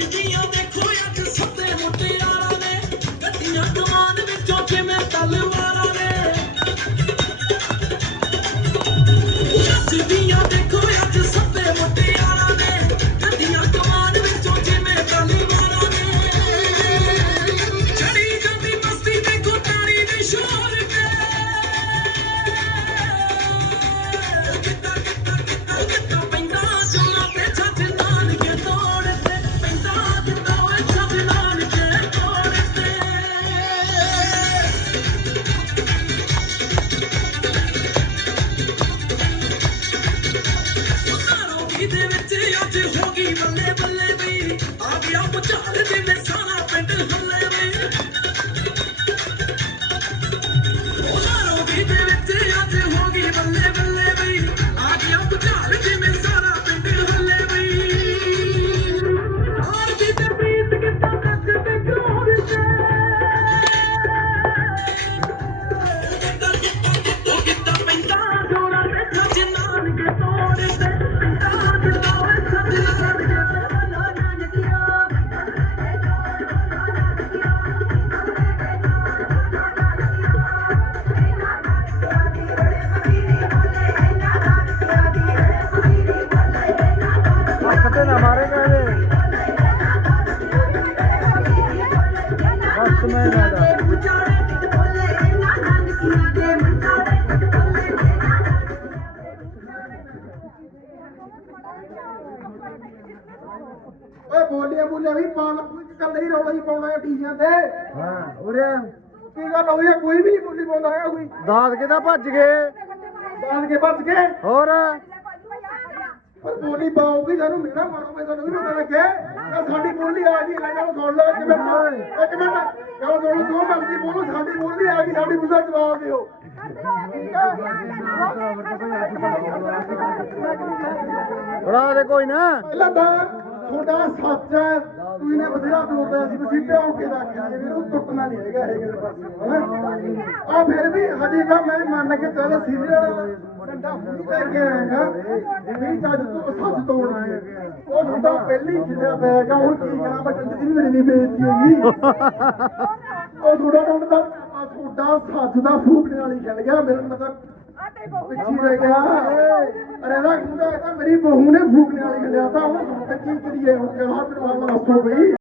ਸਿੱਧੀਆਂ ਦੇਖੋ ਅੱਜ ਸੱਤੇ ਮੁਟਿਆਰਾਂ ਨੇ। ਗੱਡੀਆਂ ਕਮਾਨ ਵਿੱਚੋਂ ਜਿਵੇਂ ਤਲਵਾਰਾਂ ਨੇ। ਨੱਚਦੀਆਂ ਦੇਖੋ ਅੱਜ ਸੱਤੇ ਮੁਟਿਆਰਾਂ ਨੇ। ਗੱਡੀਆਂ ਕਮਾਨ ਵਿੱਚੋਂ ਜਿਵੇਂ ਤਲਵਾਰਾਂ ਨੇ। ਚੜੀ ਜਾਂਦੀ ਮਸਤੀ ਤੇ ਗੁੱਟਾਰੀ ਦੇ ਸ਼ੋਰ ਅੱਜ ਹੋ ਗਈ ਬੱਲੇ ਬੱਲੇ ਬਈ ਆ ਗਿਆ ਪੁਚਾਲ ਜਿਵੇਂ ਸਾਰਾ ਪਿੰਡ ਹੱਲੇ ਬਈ ਸਾਰੋ ਦੇ ਵਿੱਚ ਅੱਜ ਹੋ ਗਈ ਬੱਲੇ ਬੱਲੇ ਅੱਖ ਤੇ ਨਾ ਮਾਰੇਗਾ ਇਹਦੇ ਬਸ ਮੈਂ ਨਾ ਦਾ ਓਏ ਬੋਲੀਆਂ ਬੋਲੀਆਂ ਵੀ ਪਾਣ ਕੱਲੇ ਹੀ ਰੌਲਾ ਹੀ ਪਾਉਣਾ ਹੈ ਟੀਆਂ ਤੇ ਹਾਂ ਉਰੇ ਕੀ ਗੱਲ ਹੋਈ ਹੈ ਕੋਈ ਵੀ ਨਹੀਂ ਬੋਲੀ ਪਾਉਂਦਾ ਹੈ ਕੋਈ ਦਾਦ ਕਿਦਾ ਭੱਜ ਗਏ ਬਾਲ ਕੇ ਬਚ ਕੇ ਹੋਰ ਪਰ ਬੋਲੀ ਪਾਉਗੀ ਸਾਨੂੰ ਮਿਲਣਾ ਮਾਰੋਗੇ ਤੁਹਾਨੂੰ ਵੀ ਪਤਾ ਲੱਗੇ ਤਾਂ ਸਾਡੀ ਬੋਲੀ ਆ ਗਈ ਲੈ ਜਾਓ ਸੁਣ ਲਓ ਇੱਕ ਮਿੰਟ ਇੱਕ ਮਿੰਟ ਜਾਓ ਸੁਣ ਲਓ ਦੋ ਮਰਜ਼ੀ ਬੋਲੋ ਸਾਡੀ ਬੋਲੀ ਆ ਗਈ ਸਾਡੀ ਬੁੱਧਾ ਜਵਾਬ ਦਿਓ। ਬੜਾ ਦੇ ਕੋਈ ਨਾ। ਪਹਿਲਾਂ ਤਾਂ ਤੁਹਾਡਾ ਸੱਚ ਹੈ ਤੁਸੀਂ ਨੇ ਬਥੇਰਾ ਤੋੜਦਾ ਸੀ ਤੁਸੀਂ ਭਿਉਂ ਕੇ ਰੱਖਿਆ ਜੇ ਵੀਰ ਟੁੱਟਣਾ ਨਹੀਂ ਹੈਗਾ ਇਹ ਗੱਲ ਪਾਸੇ ਆ ਫਿਰ ਵੀ ਹਜੇ ਤਾਂ ਮੈਂ ਮੰਨ ਕੇ ਚੱਲ ਸੀਰੀਅਲ ਡੰਡਾ ਫੁੱਟ ਕੇ ਕੇ ਆਏਗਾ ਵੀ ਜੱਜ ਤੂੰ ਸੱਚ ਤੋੜਨਾ ਹੈ ਉਹ ਤੁਹਾਡਾ ਪਹਿਲੀ ਖਿਲਿਆ ਪੈਗਾ ਹੁਣ ਕੀ ਕਰਾਂ? ਡੰਡੇ ਦੀ ਵੀ ਮੇਰੀ ਨਹੀਂ ਬੇਇੱਜ਼ਤੀ ਹੈਗੀ। ਉਹ ਤੁਹਾਡਾ ਡੰਡ ਦਾ ਤੁਹਾਡਾ ਸੱਚ ਦਾ ਫੂਕਣੇ ਵਾਲੀ ਖਿਲ ਗਿਆ ਮੇਰੇ ਤਾਂ ਪਿੱਛੇ ਰਹਿ ਗਿਆ। ਅਰੇ ਨਾ ਇਹ ਤਾਂ ਮੇਰੀ ਬਹੂ ਨੇ ਫੂਕਣੇ ਵਾਲੀ ਖਿਲਿਆ ਤਾਂ ਹੁਣ ਕੀ ਕਰੀਏ? ਹੁਣ ਕਿਹਾ ਮੈਨੂੰ ਆਹ ਦੱਸੋ ਬਈ